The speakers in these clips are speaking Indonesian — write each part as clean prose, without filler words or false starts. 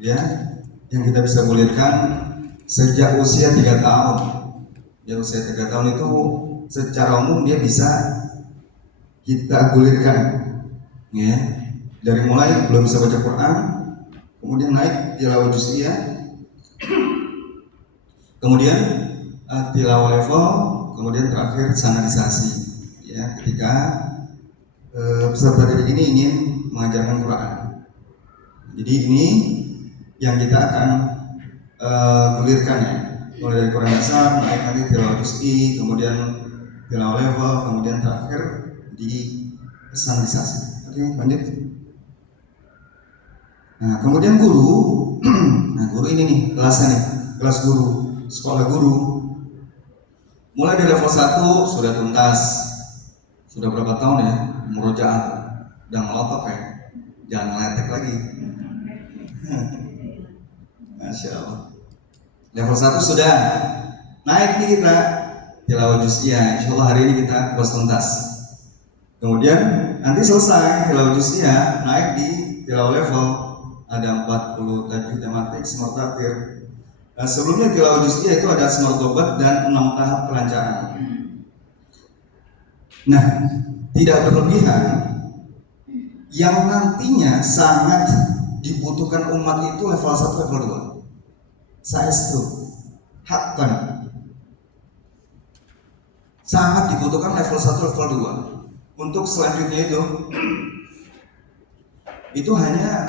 ya, yang kita bisa gulirkan sejak usia 3 tahun. Ya, usia 3 tahun itu secara umum dia bisa kita gulirkan, ya, dari mulai belum bisa baca Quran, kemudian naik tilawah juz'iyah, kemudian tilawah level, kemudian terakhir standarisasi. Ya, ketika peserta didik ini ingin mengajarkan Quran. Jadi ini yang kita akan gulirkan, ya, mulai dari Quran dasar, naik nanti tilawah juz'i, kemudian tilawah level, kemudian terakhir di standarisasi. Oke, lanjut. Nah, kemudian guru, nah guru ini nih kelasnya nih, kelas guru, sekolah guru. Mulai dari level 1 sudah tuntas, sudah berapa tahun ya, murojaah, udah ngelotok ya, jangan ngeletek lagi. Masya Allah. Level 1 sudah, naik nih kita tilawah juz'iyah, insya Allah hari ini kita puas tuntas. Kemudian nanti selesai tilawah juz'iyah, naik di tilawah level, ada 40 tajwid tematik, smart takdir. Nah, sebelumnya tilawah juz'iyah itu ada smart tobat dan 6 tahap kelancaran. Nah, tidak berlebihan, yang nantinya sangat dibutuhkan umat itu level 1, level 2. Saestu, hakkan, sangat dibutuhkan level 1, level 2. Untuk selanjutnya itu hanya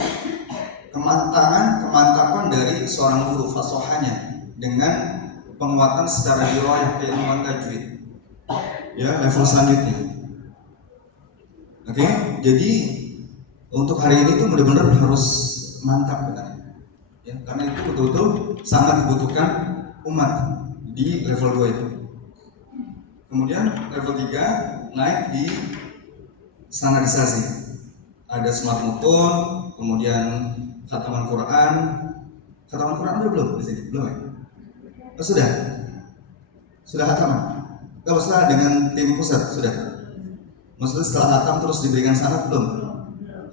kemantapan dari seorang guru, fasohanya dengan penguatan secara riwayah keilmuan tajwid. Ya, level selanjutnya. Oke, jadi untuk hari ini tuh benar-benar harus mantap, ya, karena itu betul-betul sangat dibutuhkan umat di level 2 itu. Kemudian level 3 naik di standarisasi. Ada smart mutun, kemudian khataman Quran. Khataman Quran udah belum di sini? Belum ya? Oh, sudah? Sudah khataman? Enggak, maksudnya dengan tim pusat sudah? Maksudnya setelah khatam terus diberikan sanad belum?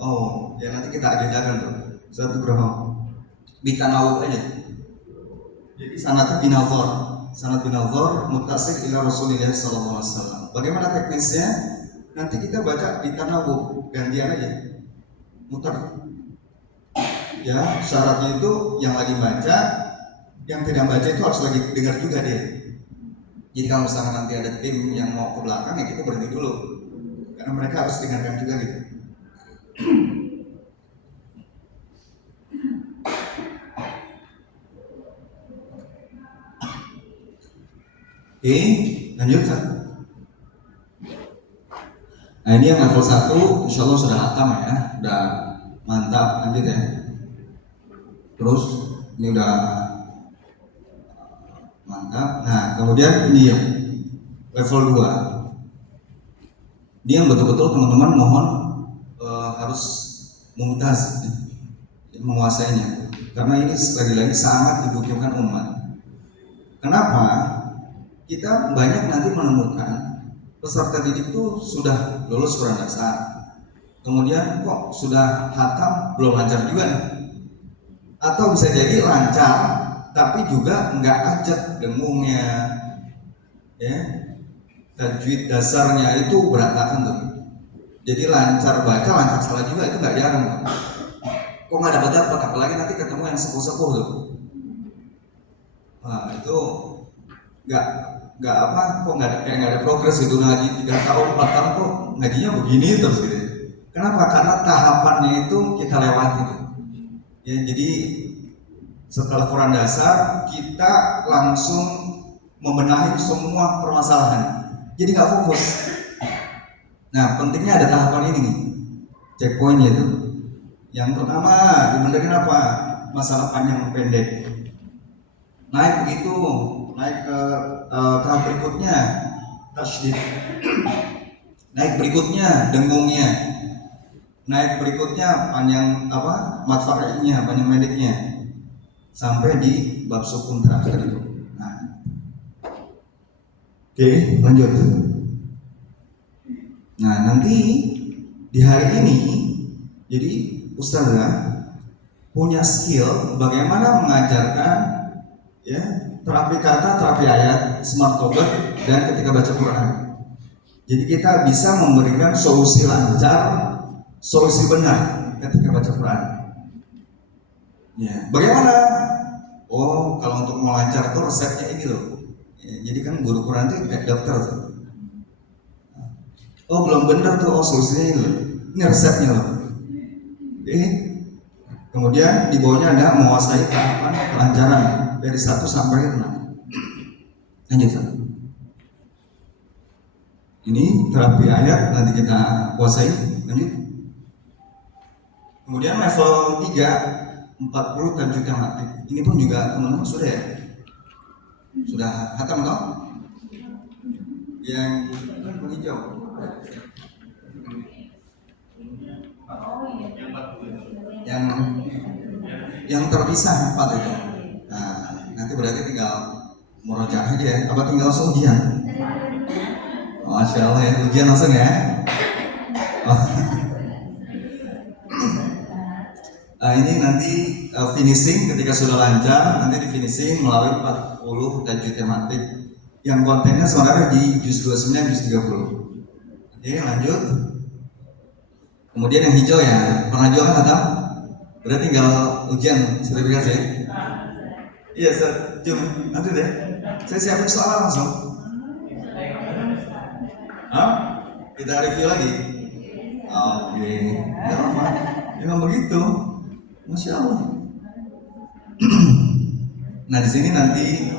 Oh, ya nanti kita agendakan tuh. Satu berapa? Bitanawub aja. Jadi sanadnya binazor, sanad binazor muttasil ila Rasulillah sallallahu alaihi wasallam. Bagaimana teknisnya? Nanti kita baca bitanawub, gantian aja. Muter. Ya, syaratnya itu yang lagi baca, yang tidak baca itu harus lagi dengar juga dia. Jadi kalau misalnya nanti ada tim yang mau ke belakang, ya kita berhenti dulu, karena mereka harus dengarkan juga gitu. Oke, lanjut. Nah, ini yang level 1, insya Allah sudah hatam ya, udah mantap, lanjut ya. Terus ini udah mantap. Nah, kemudian ini ya, level 2. Ini yang betul-betul teman-teman mohon harus mumtaz, menguasainya, karena ini lagi-lagi sangat dibutuhkan umat. Kenapa? Kita banyak nanti menemukan peserta didik itu sudah lulus Quran dasar, kemudian kok sudah hatam belum lancar juga nih. Atau bisa jadi lancar tapi juga nggak ajak dengungnya, ya, tajwid dasarnya itu berantakan tuh. Jadi lancar baca, lancar salah juga, itu nggak jarang tuh. Kok nggak dapat, apalagi nanti ketemu yang sepuh-sepuh tuh. Nah, itu nggak apa, kok kayak nggak ada progres gitu, ngaji 3 tahun 4 tahun kok ngajinya begini terus gitu. Kenapa? Karena tahapannya itu kita lewati tuh. Ya, jadi setelah Quran dasar kita langsung membenahi semua permasalahan, jadi nggak fokus. Nah, pentingnya ada tahapan ini nih, checkpointnya itu. Yang pertama dibenerin apa? Masalah panjang pendek. Naik begitu, naik ke tahap berikutnya tasydid. Naik berikutnya dengungnya. Naik berikutnya panjang apa? Mad far'inya, panjang pendeknya. Sampai di bab sukun terakhir itu. Nah. Oke, lanjut. Nah, nanti di hari ini jadi ustazah punya skill bagaimana mengajarkan ya terapi kata, terapi ayat, smart tobat dan ketika baca Quran. Jadi kita bisa memberikan solusi lancar, solusi benar ketika baca Quran. Ya, bagaimana? Oh, kalau untuk mau lancar tuh resepnya ini loh. Ya, jadi kan guru Quran itu kayak dokter tuh. Oh, belum benar tuh. Oh, solusinya ini loh. Ini resepnya loh. Oke. Kemudian di bawahnya ada menguasai tahapan kelancaran dari 1 sampai 6. Lanjut. Ini terapi ayat nanti kita kuasai. Lanjut. Kemudian level 3 40 tajwid yang aktif. Ini pun juga teman-teman sudah ya? Sudah khatam toh? Yang hijau. Yang terpisah 4 itu. Nah, nanti berarti tinggal murojaah aja ya. Apa tinggal langsung ujian? Masya Allah ya, ujian langsung ya. Oh. Ini nanti finishing ketika sudah lancar, nanti di finishing melalui 40 tajwid tematik yang kontennya sebenarnya di juz 29, juz 30. Oke, lanjut. Kemudian yang hijau ya, pernah jual kan Adam? Berarti tinggal ujian sertifikasi ya? Iya, Jum, nanti deh. Saya siapin soal langsung. Hah? Kita review lagi. Oke, ya apa? Memang begitu. Masya Allah. Nah di sini nanti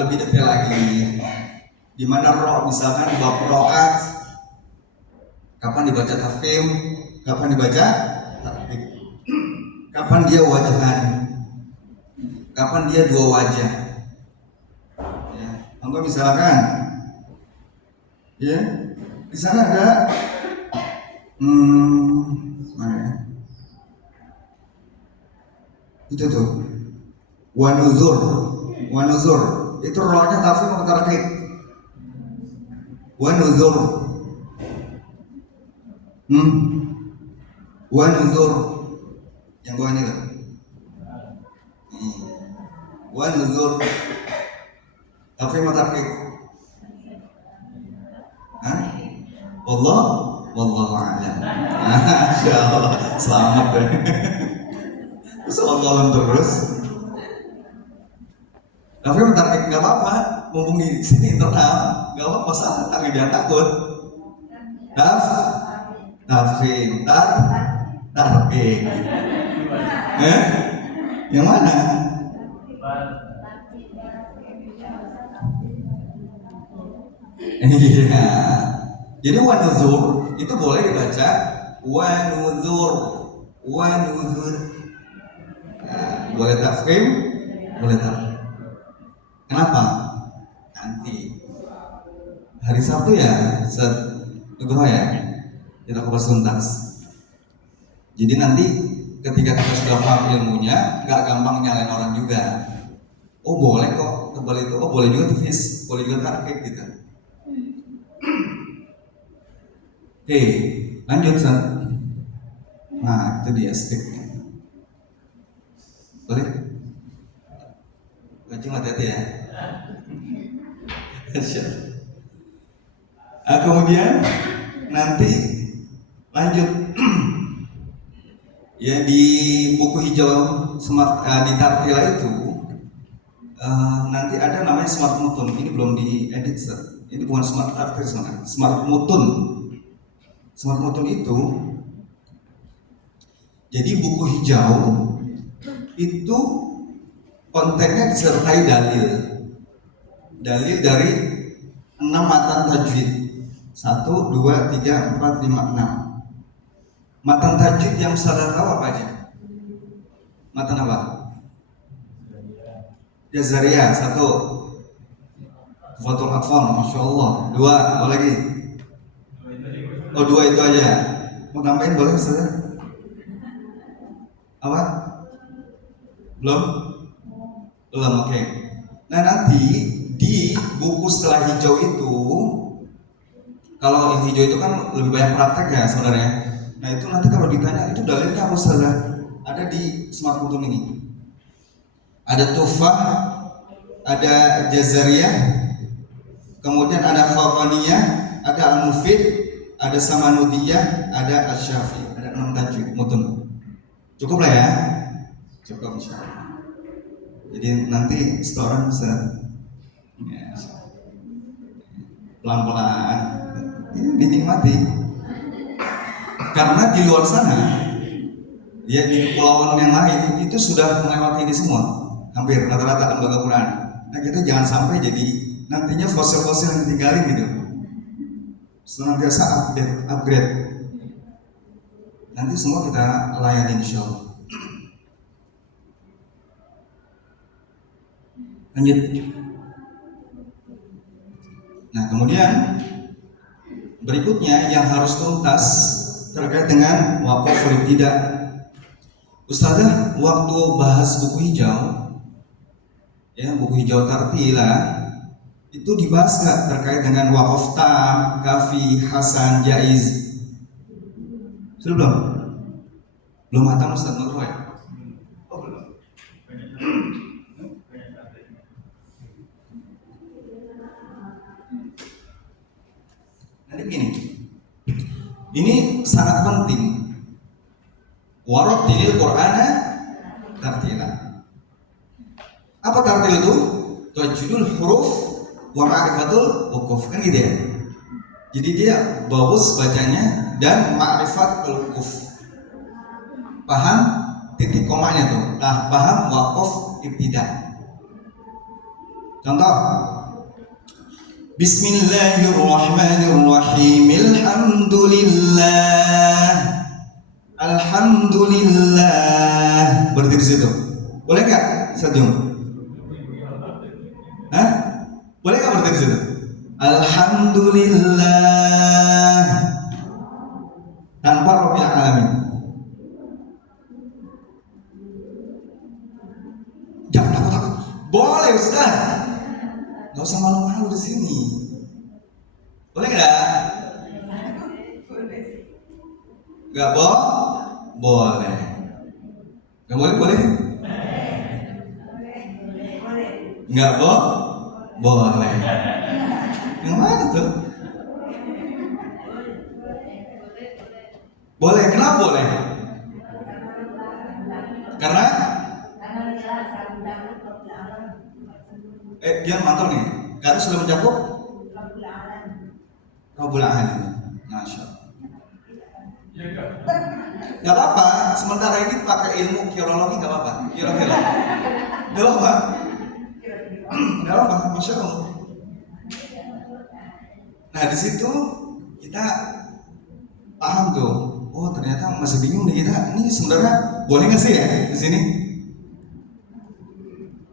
lebih detail lagi. Di mana roh, misalkan bab ro'at, kapan dibaca tafkhim, kapan dibaca takbir, kapan dia wajahan, kapan dia 2 wajah. Ya, maka misalkan, ya di sana ada, mana ya? Itu tuh wanuzur itu rohnya tafsir atau tarakik. Wanuzur wanuzur yang gua ini loh. Wanuzur tafsir atau tarakik. Hah? Wallahu a'lam. Insyaallah selamat deh. Soal terus. Tapi tarik nggak apa-apa, mumpung di sini internal, nggak apa-apa salah, tak jangan takut. Tafsir, tarik. Yang mana? Iya. Jadi wanuzur itu boleh dibaca wanuzur. Nah, boleh tafkhim, boleh tafkhim. Kenapa? Nanti hari Sabtu ya, Nugroho ya, kita kupas tuntas. Jadi nanti ketika kita sudah paham ilmunya, nggak gampang nyalain orang juga. Oh boleh kok tebal itu, oh boleh juga tipis, boleh juga tarik gitu. Oke, lanjut San. Nah itu dia sticknya. Boleh? Cuma hati-hati ya. Kemudian nanti lanjut ya di buku hijau smart di Tartila itu nanti ada namanya smart mutun. Ini belum diedit sir. Ini bukan smart Tartila sebenarnya. Smart mutun. Smart mutun itu jadi buku hijau itu kontennya disertai dalil dari 6 matan tajwid. 1, 2, 3, 4, 5, 6. Matan tajwid yang saudara tahu apa aja? Matan apa? Jazariyah 1, Fathul Atfal, Masya Allah 2, apa lagi? Oh 2 itu aja. Mau tambahin boleh saudara? Apa? Belum, oke. Nah nanti di buku setelah hijau itu, kalau yang hijau itu kan lebih banyak praktek ya sebenarnya. Nah itu nanti kalau ditanya itu dalilnya apa saudara? ada di Smart Mutum ini. Ada Tufah, ada Jazariyah, kemudian ada Khawaniyah, ada Al-Mufid, ada Samanudiyah, ada Asy-Syafi. Ada 6 tajwid mutun. Cukup lah ya? Cukup insyaallah. Jadi nanti setoran bisa ya, pelan-pelan dinikmati. Karena di luar sana, ya di kepulauan yang lain itu sudah melewati ini semua, hampir rata-rata lembaga Quran. Nah kita jangan sampai jadi nantinya fosil-fosil yang ditinggalin gitu. Senantiasa upgrade. Nanti semua kita layani insyaallah. Lanjut. Nah kemudian berikutnya yang harus tuntas terkait dengan wakaf wal tidak. Ustazah, waktu bahas buku hijau, ya buku hijau Tartilah, itu dibahas nggak terkait dengan wakaf tam, kafi, hasan, jaiz? Sudah belum? Belum hatam Ustaz Nurul ya? Oh belum. Nanti begini, ini sangat penting. Warattilil Qur'ana tartila. Apa tartil itu? Tajwidul huruf wa ma'rifatul wuquf, kan gitu ya. Jadi dia bagus bacanya dan ma'rifat al-wuquf. Paham titik komanya tuh. Nah, paham waqaf ibtida. Contoh. Bismillahirrahmanirrahim. Alhamdulillah. Berarti di situ. Boleh nggak? Sejum. Hah? Boleh nggak berarti di situ? Alhamdulillah. Tanpa Rabbil Alamin. Jangan takut. Boleh Ustaz. Nggak usah malu-malu di sini. Boleh nggak? Nggak boleh. Nggak boleh? Nggak boleh. Yang mana tuh? Boleh. Kenapa boleh? Karena dia mantap nih. Karena sudah mencakup Rabbul Alamin. Masya Allah. Gak apa-apa, sementara ini pakai ilmu kirologi gak apa-apa. Kira-kira gak apa-apa. Gak apa-apa, Masya Allah. Nah di situ kita paham tuh. Oh ternyata masih bingung nih kita. Ini sebenarnya boleh nggak sih ya di sini?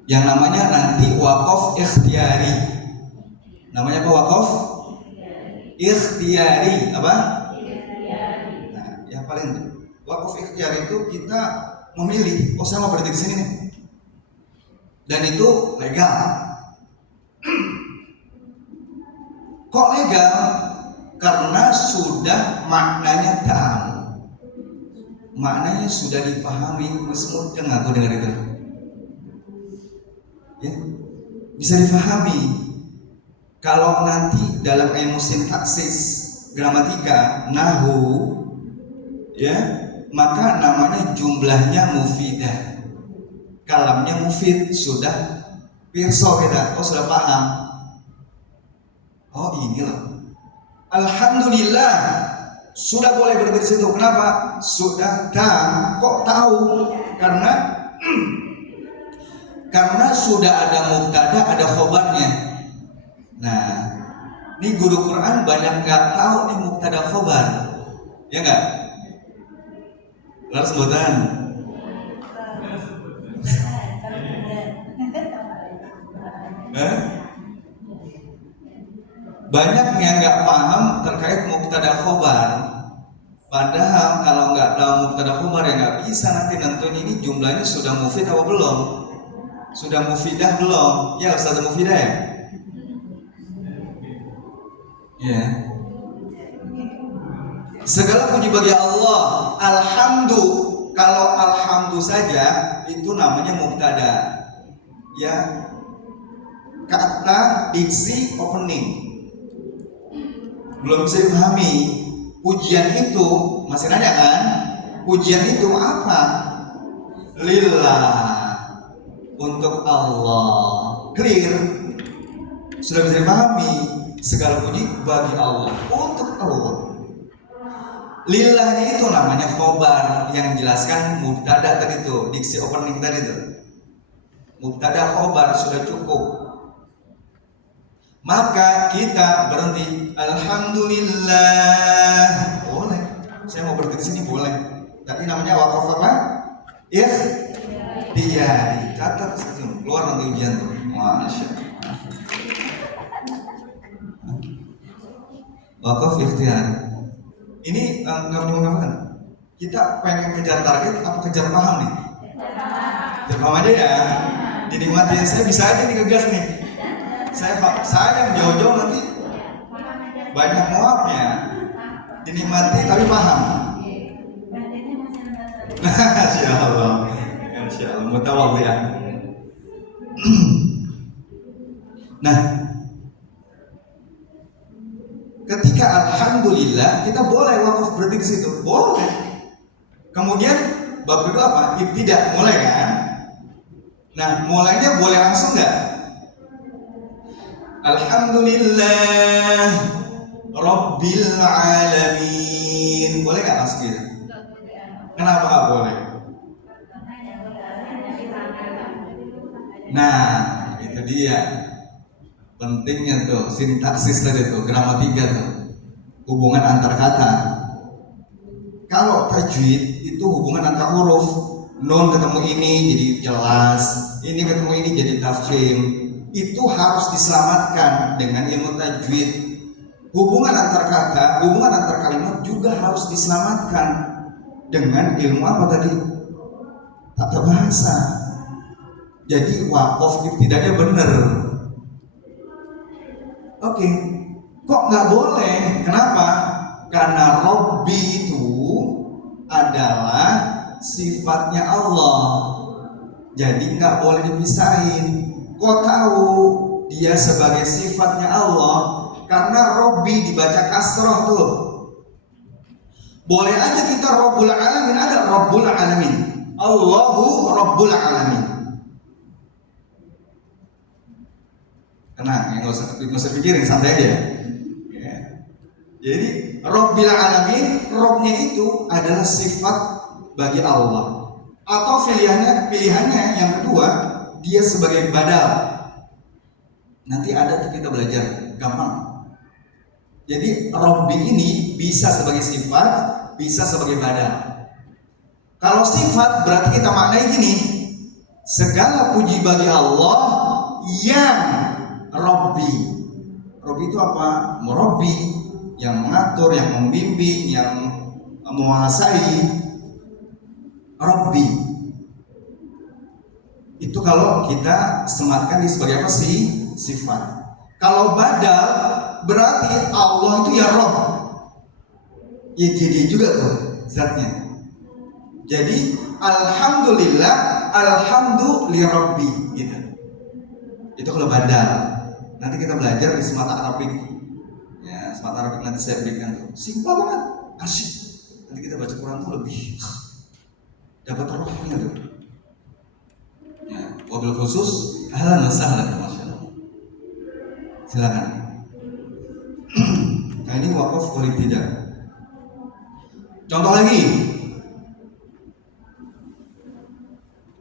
Yang namanya nanti wakaf ikhtiyari. Namanya apa wakaf? Ikhtiyari. Apa? Nah, yang paling wakaf ikhtiyari itu kita memilih. Oh saya mau berhenti di sini nih. Dan itu legal. Kok legal? Karena sudah maknanya tahu. Maknanya sudah dipahami. Semua dengar itu. Ya, bisa dipahami. Kalau nanti dalam ilmu sintaksis, gramatika, nahwu, ya, maka namanya jumlahnya mufidah, kalamnya mufid, sudah pirso kita, oh sudah paham. Oh ini loh. Alhamdulillah sudah boleh berdiri situ. Kenapa? Sudah tam. Kok tahu? Karena sudah ada mubtada, ada khobarnya. Nah, ini guru Quran banyak nggak tahu nih mubtada khobar, ya nggak? Lalu sebutan. Banyak yang nggak paham terkait mubtada khobar. Padahal kalau nggak tahu mubtada khobar ya nggak bisa nanti nentuin ini jumlahnya sudah mufid atau belum. Sudah mufidah belum? Ya Ustaz mufidah ya? Ya. Segala puji bagi Allah. Alhamdulillah. Kalau alhamdulillah saja itu namanya mubtada. Ya. Kata diksi opening. Belum bisa dipahami. Pujian itu, masih nanya kan? Pujian itu apa? Lillah, untuk Allah. Clear? Sudah bisa dipahami. Segala puji bagi Allah, untuk Allah. Lillahnya itu namanya khobar, yang jelaskan mubtada tadi itu, diksi opening tadi itu. Mubtada khobar sudah cukup. Maka kita berhenti. Alhamdulillah. Boleh. Saya mau berhenti di sini boleh. Tapi namanya wakaf apa? Ikhtiyari. Catat situ. Keluar nanti ujian tuh. Masya Allah. Wakaf ikhtiyari. Ini nggak mengapa-ngapakan. Kita pengen kejar target apa kejar paham nih? Kejar paham aja ya. Dinikmati. Saya bisa aja nih ngegas nih. Saya yang jauh-jauh nanti banyak muapnya. Dinikmati tapi paham. Insya Allah. Insya Allah. Mutawalli ya. Nah, ketika alhamdulillah kita boleh wakaf berhenti di situ, boleh. Kemudian bab kedua apa? Ibtidah, mulai kan? Nah, mulainya boleh langsung nggak? Alhamdulillah Rabbil Alamin. Boleh nggak langsung gitu? Kenapa nggak boleh? Nah, itu dia pentingnya tuh sintaksis tadi tuh, gramatika tuh, hubungan antar kata. Kalau tajwid itu hubungan antar huruf. Nun ketemu ini jadi jelas, ini ketemu ini jadi tafkhim. Itu harus diselamatkan dengan ilmu tajwid. Hubungan antar kata, hubungan antar kalimat juga harus diselamatkan dengan ilmu apa tadi? Tata bahasa. Jadi wakaf ibtidanya bener. Oke, kok nggak boleh? Kenapa? Karena Robbi itu adalah sifatnya Allah. Jadi nggak boleh dipisahin. Kok tahu dia sebagai sifatnya Allah? Karena Robbi dibaca kasroh tuh. Boleh aja kita Rabbul Alamin, ada Rabbul Alamin. Allahu Rabbul Alamin. Tenang, nggak usah pikirin, santai aja. Ya. Jadi Rabbil Alamin, Robnya itu adalah sifat bagi Allah. Atau pilihannya yang kedua, dia sebagai badal. Nanti ada tuh kita belajar, gampang. Jadi Rabbi ini bisa sebagai sifat, bisa sebagai badal. Kalau sifat berarti kita maknai gini, segala puji bagi Allah yang Rabbi. Rabbi itu apa? Murabbi, yang mengatur, yang membimbing, yang menguasai. Rabbi. Itu kalau kita sematkan sebagai apa sih? Sifat. Kalau badal berarti Allah itu ya Rabb. Ya dia juga tuh zatnya. Jadi alhamdulillah, alhamdulillahirabbi gitu. Itu kalau badal. Nanti kita belajar di semata Arabik. Ya, semata Arabik nanti saya berikan tuh. Simpel banget, asyik. Nanti kita baca Quran tuh lebih dapat rohnya tuh. Ya, wabil khusus ahlan wa sahlan, masyaallah. Silakan. Nah ini wakaf boleh tidak. Contoh lagi.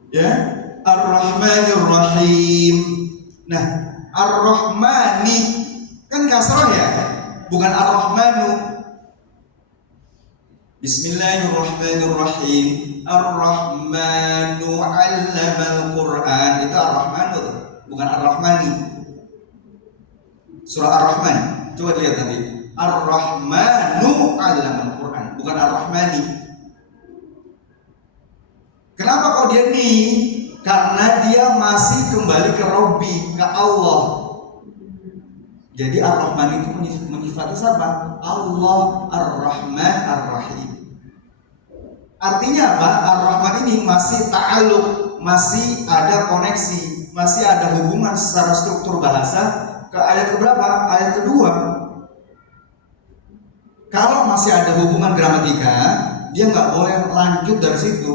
Ya, Ar-Rahmanir Rahim. Nah, Ar-Rahmani kan kasrah ya, bukan Ar-Rahmanu. Bismillahirrahmanirrahim. Ar-Rahmanu 'allamal Qur'an. Itu Ar-Rahmanu, bukan Ar-Rahmani. Surah Ar-Rahman. Coba lihat nanti. Ar-Rahmanu 'allamal Qur'an, bukan Ar-Rahmani. Kenapa kok dia nih? Karena dia masih kembali ke Rabbi, ke Allah. Jadi Ar-Rahman itu menyifati siapa? Allah Ar-Rahman Ar-Rahim. Artinya apa? Ar-Rahman ini masih ta'aluk, masih ada koneksi, masih ada hubungan secara struktur bahasa ke ayat keberapa? Ayat kedua. Kalau masih ada hubungan gramatika, dia nggak boleh lanjut dari situ.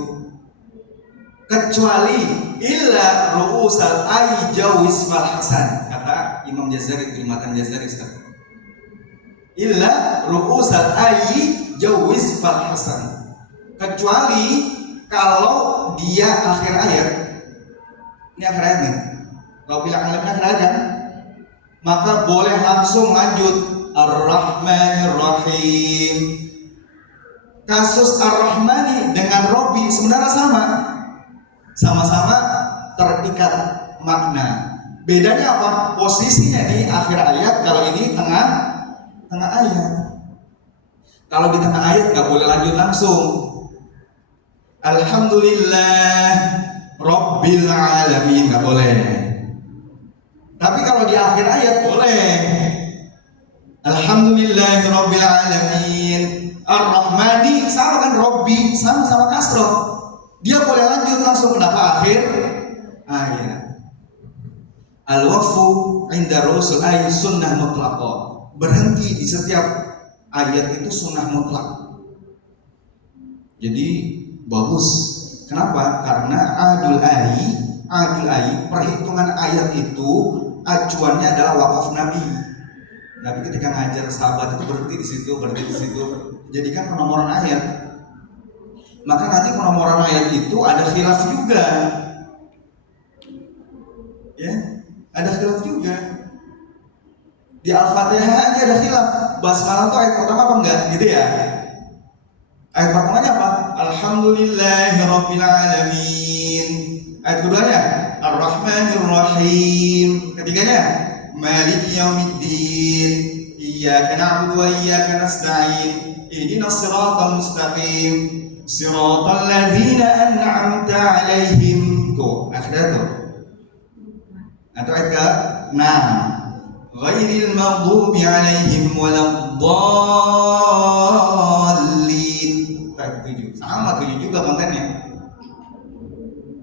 Kecuali illa ru'usal ay jawis fal hasan, kata Imam Jazari, Matan Jazari. Illa ru'usal ay jawis fal hasan. Kecuali kalau dia akhir ayat, ini akhir ayat nih, kalau bilang akhir ayat kan, maka boleh langsung lanjut Ar-Rahmanir Rahim. Kasus Ar-Rahmani dengan Robbi sebenarnya sama-sama terikat makna. Bedanya apa? Posisinya di akhir ayat, kalau ini tengah ayat. Kalau di tengah ayat nggak boleh lanjut langsung. Alhamdulillah Rabbil Alamin, nggak boleh. Tapi kalau di akhir ayat boleh. Alhamdulillah Rabbil Alamin. Ar-Rahmani sama kan, Robbi sama kasroh. Dia boleh lanjut langsung. Kenapa akhir ayat? Al-waqfu inda rusul ayat sunnah mutlaqah. Berhenti di setiap ayat itu sunnah mutlak. Jadi bagus. Kenapa? Karena adul ai, perhitungan ayat itu acuannya adalah wakaf Nabi. Nabi ketika ngajar sahabat itu berhenti di situ. Jadikan penomoran ayat. Maka nanti penomoran ayat itu ada khilaf juga. Ya, ada khilaf juga. Di Al-Fatihah aja ada khilaf. Basmalah itu ayat pertama apa enggak? Gitu ya. Ayat pertamanya apa? Alhamdulillahirabbil alamin. Ayat keduanya Ar-Rahmanir Rahim. Ketiganya Maliki yaumiddin. Iyyaka na'budu wa iyyaka nasta'in. Ihdinas siratal mustaqim. Siratal ladzina an'amta 'alaihim. Tuh, akhirnya tuh. Atau ayat ke-6. Ghairil maghdubi 'alaihim waladdallin. Ayat 7. Sama 7 juga kontennya.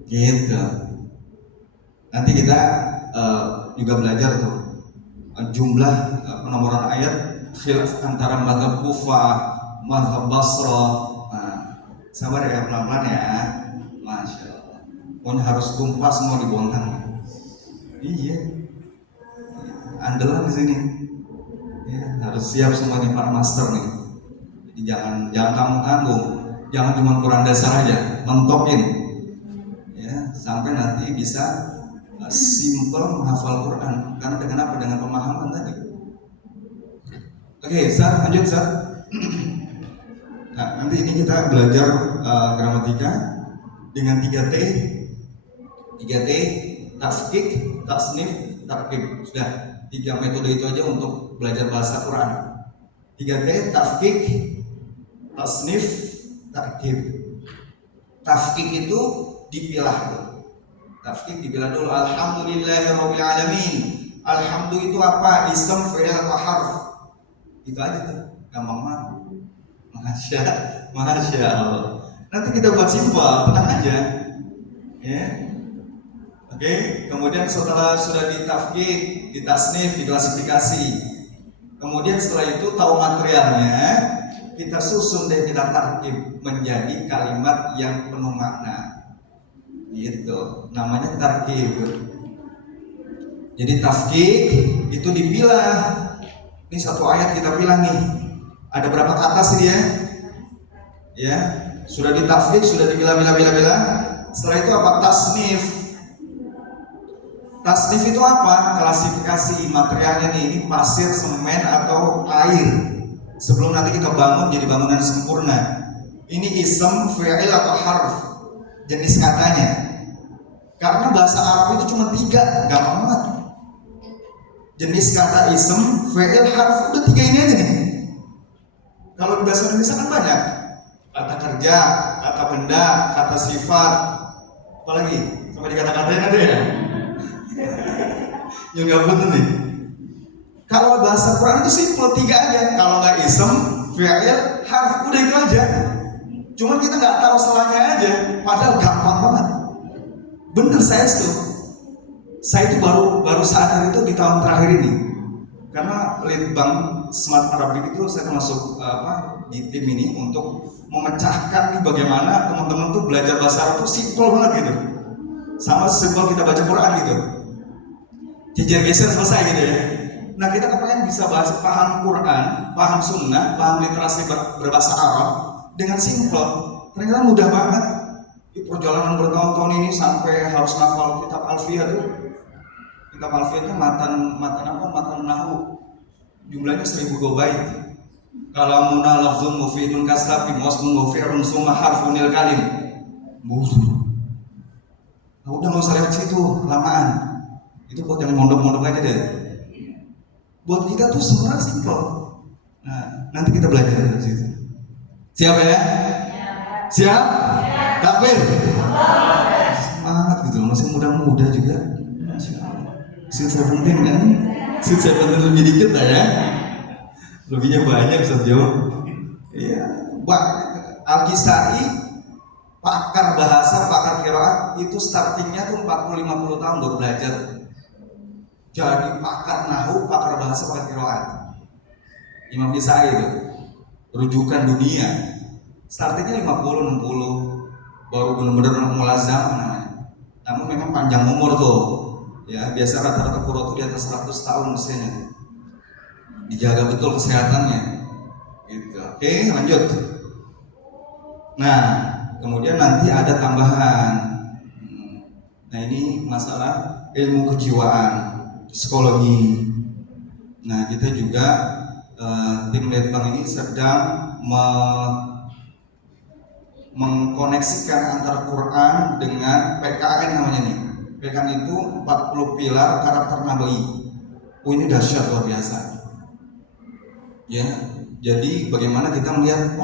Gitu. Nanti kita juga belajar tuh jumlah penomoran ayat khilaf antara mazhab Kufah, mazhab Basrah. Nah, sabar ya, pelan-pelan ya. Masya Allah. Pun harus tuntas mau dibontang. Iya. Andalan di sini. Ya, harus siap semuanya para master nih. Jadi jangan tanggung-tanggung. Jangan cuma Quran dasar aja, mentokin. Ya, sampai nanti bisa simple menghafal Quran. Karena dengan apa? Dengan pemahaman tadi. Oke, Ustaz, lanjut Ustaz. Nah, nanti ini kita belajar gramatika dengan 3T. 3T, tasqik, tasnif, tarkib. Sudah, 3 metode itu aja untuk belajar bahasa Quran. 3T, tasqik, tasnif, tarkib. Tasqik itu dipilah tuh. Tafkik dibilang dulu. Alhamdulillahirabbil alamin. Alhamdu itu apa? Ism, fi'il atau harf? Itu aja tuh, gampang banget. Masya Allah. Nanti kita buat simpel, tenang aja. Ya. Oke, kemudian setelah sudah ditafkik, ditasnif, diklasifikasi. Kemudian setelah itu tahu materialnya, kita susun deh, kita tarkib menjadi kalimat yang penuh makna. Gitu, namanya tarkib. Jadi tafkik itu dipilah. Ini satu ayat kita bilang nih, ada berapa kata sih dia? Ya, sudah ditafkik, sudah dipilah. Setelah itu apa? Tasnif. Tasnif itu apa? Klasifikasi materialnya nih, ini pasir, semen atau air. Sebelum nanti kita bangun jadi bangunan sempurna. Ini ism, fi'il atau harf, jenis katanya. Karena bahasa Arab itu cuma 3, gampang banget. Jenis kata ism, fi'il, harf, udah 3 ini aja nih. Kalau di bahasa Indonesia kan banyak. Kata kerja, kata benda, kata sifat. Apalagi? Sama di kata-katanya ada ya? Ya nggak betul nih. Kalau bahasa Quran itu simple, 3 aja. Kalau nggak ism, fi'il, harf, udah itu aja. Cuman kita nggak tahu salahnya aja, padahal gampang banget. Bener saya itu. Saya itu baru sadar itu di tahun terakhir ini. Karena Litbang Smart Arabic itu saya termasuk di tim ini untuk memecahkan nih bagaimana teman-teman tuh belajar bahasa Arab tuh simpel banget gitu. Sama simpel kita baca Quran gitu. Jejer geser selesai gitu ya. Nah kita kepengen bisa paham Quran, paham Sunnah, paham literasi berbahasa Arab dengan simpel. Ternyata mudah banget. Di perjalanan bertahun-tahun ini sampai harus hafal kitab Alfiyah tuh. Kitab Alfiyah itu matan nahu. Jumlahnya 1000 bait. Kalamuna lafzun mufidun kastabim wasmun mufi'un summa harfunil kalim. Nah, udah nggak usah lewat situ, lamaan. Itu buat yang mondok-mondok aja deh. Buat kita tuh sebenarnya simpel. Nah, nanti kita belajar dari situ. Siap ya? Siap? Takbir. Semangat gitu loh, masih muda-muda juga. Sweet 17 kan? Sweet 17 lebih dikit lah ya. Lebihnya banyak Ustaz Jo. Iya, Al-Kisai pakar bahasa, pakar qiraat itu startingnya tuh 40-50 tahun baru belajar. Jadi pakar nahu, pakar bahasa, pakar qiraat. Imam Kisai itu rujukan dunia. Startingnya 50-60 baru benar-benar mulazam namanya. Namun memang panjang umur tuh. Ya, biasa rata-rata qurra itu di atas 100 tahun mestinya. Dijaga betul kesehatannya. Gitu. Oke, lanjut. Nah, kemudian nanti ada tambahan. Nah, ini masalah ilmu kejiwaan, psikologi. Nah, kita juga tim Litbang ini sedang mengkoneksikan antara Quran dengan PKN namanya nih. PKN itu 40 pilar karakter nabi. Ini dahsyat luar biasa. Ya, jadi bagaimana kita melihat